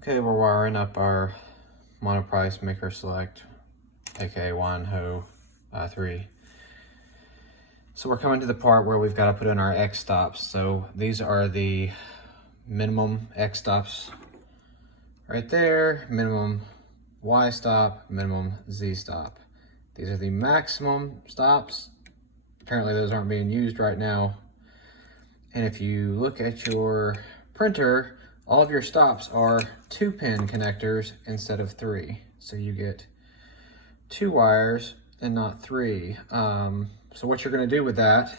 Okay, we're wiring up our Monoprice Maker Select, aka Wanhao 3. So we're coming to the part where we've got to put in our X stops. So these are the minimum X stops right there, minimum Y stop, minimum Z stop. These are the maximum stops. Apparently those aren't being used right now. And if you look at your printer, all of your stops are 2-pin connectors instead of 3. So you get 2 wires and not 3. So what you're going to do with that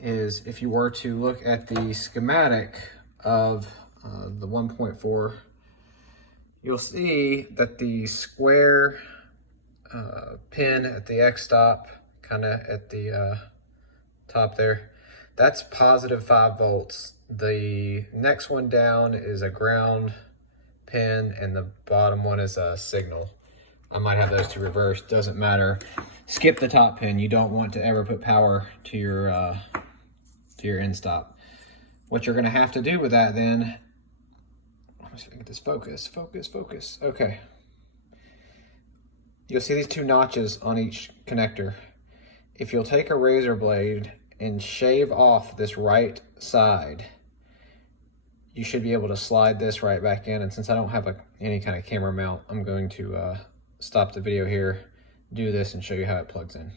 is, if you were to look at the schematic of the 1.4, you'll see that the square pin at the X stop, kind of at the top there, that's positive 5 volts. The next one down is a ground pin, and the bottom one is a signal. I might have those two reversed, doesn't matter. Skip the top pin. You don't want to ever put power to your end stop. What you're gonna have to do with that then, let's see if I can get this focus. Okay. You'll see these 2 notches on each connector. If you'll take a razor blade and shave off this right side, you should be able to slide this right back in. And since I don't have any kind of camera mount, I'm going to stop the video here, do this, and show you how it plugs in.